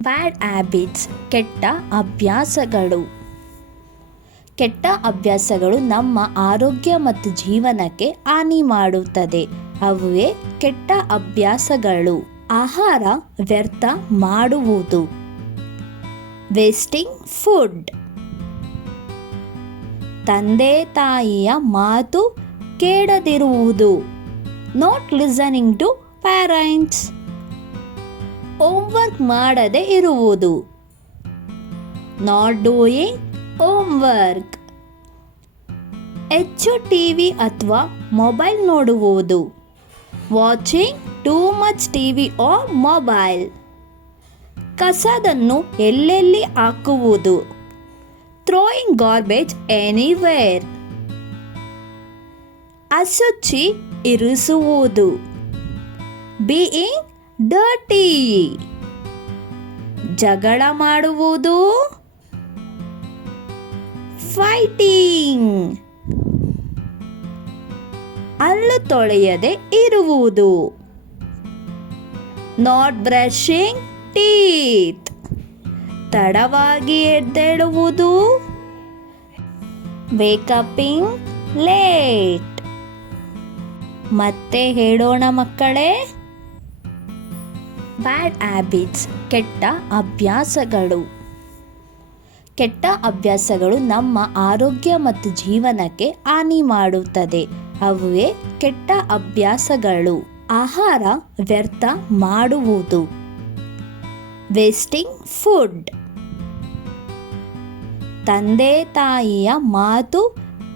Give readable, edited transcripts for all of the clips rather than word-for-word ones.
Bad habits ಕೆಟ್ಟ ಅಭ್ಯಾಸಗಳು. ಕೆಟ್ಟ ಅಭ್ಯಾಸಗಳು ನಮ್ಮ ಆರೋಗ್ಯ ಮತ್ತು ಜೀವನಕ್ಕೆ ಹಾನಿ ಮಾಡುತ್ತದೆ. ಅವುವೇ ಕೆಟ್ಟ ಅಭ್ಯಾಸಗಳು. ಆಹಾರ ವ್ಯರ್ಥ ಮಾಡುವುದು, ವೇಸ್ಟಿಂಗ್ ಫುಡ್. ತಂದೆ ತಾಯಿಯ ಮಾತು ಕೇಳದಿರುವುದು, not listening to parents. Homework ಮಾಡದೆ ಇರುವುದು, ನಾಟ್ ಡೂಯಿಂಗ್ ಹೋಮ್ವರ್ಕ್. ಹೆಚ್ಚು ಟಿವಿ ಅಥವಾ ಮೊಬೈಲ್ ನೋಡುವುದು, watching too much TV or mobile. ಕಸದನ್ನು ಎಲ್ಲೆಲ್ಲಿ ಹಾಕುವುದು, ಥ್ರೋಯಿಂಗ್ ಗಾರ್ಬೇಜ್ ಎನಿವೇರ್. ಅಶುಚಿ ಇರಿಸುವುದು, ಬೀಯಿಂಗ್ ಡರ್ಟಿ. ಜಗಳ ಮಾಡುವುದು, ಫೈಟಿಂಗ್. ಹಲ್ಲು ತೊಳೆಯದೆ ಇರುವುದು, ನಾಟ್ ಬ್ರಷಿಂಗ್ ಟೀತ್. ತಡವಾಗಿ ಎದ್ದೇಳುವುದು, ವೇಕಪಿಂಗ್ ಲೇಟ್. ಮತ್ತೆ ಹೇಳೋಣ ಮಕ್ಕಳೇ. ಬ್ಯಾಡ್ ಹ್ಯಾಬಿಟ್ಸ್ ಕೆಟ್ಟ ಅಭ್ಯಾಸಗಳು. ಕೆಟ್ಟ ಅಭ್ಯಾಸಗಳು ನಮ್ಮ ಆರೋಗ್ಯ ಮತ್ತು ಜೀವನಕ್ಕೆ ಹಾನಿ ಮಾಡುತ್ತದೆ. ಅವುವೇ ಕೆಟ್ಟ ಅಭ್ಯಾಸಗಳು. ಆಹಾರ ವ್ಯರ್ಥ ಮಾಡುವುದು, ವೇಸ್ಟಿಂಗ್ ಫುಡ್. ತಂದೆ ತಾಯಿಯ ಮಾತು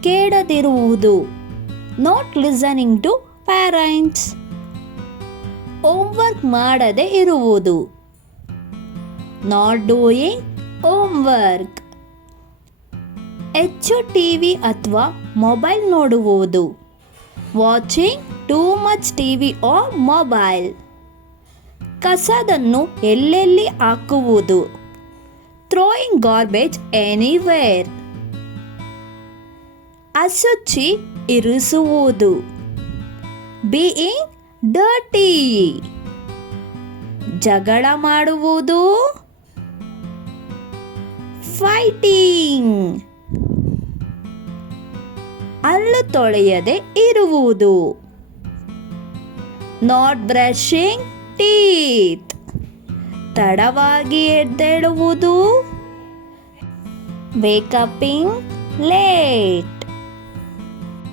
ಕೇಳದಿರುವುದು, not listening to parents. Homework ಮಾಡದೆ ಇರುವುದು, ನಾಟ್ ಡೂಯಿಂಗ್ ಹೋಮ್ವರ್ಕ್. ಹೆಚ್ಚು ಟಿವಿ ಅಥವಾ ಮೊಬೈಲ್ ನೋಡುವುದು, watching too much TV or mobile. ಕಸದನ್ನು ಎಲ್ಲೆಲ್ಲಿ ಹಾಕುವುದು, ಥ್ರೋಯಿಂಗ್ ಗಾರ್ಬೇಜ್ ಎನಿವೇರ್. ಅಶುಚಿ ಇರಿಸುವುದು, ಬೀಯಿಂಗ್ ಡರ್ಟಿ. ಜಗಳ ಮಾಡುವುದು, ಫೈಟಿಂಗ್. ಹಲ್ಲು ತೊಳೆಯದೆ ಇರುವುದು, ನಾಟ್ ಬ್ರಷಿಂಗ್ ಟೀತ್. ತಡವಾಗಿ ಎದ್ದೇಳುವುದು, ವೇಕಪಿಂಗ್ ಲೇಟ್.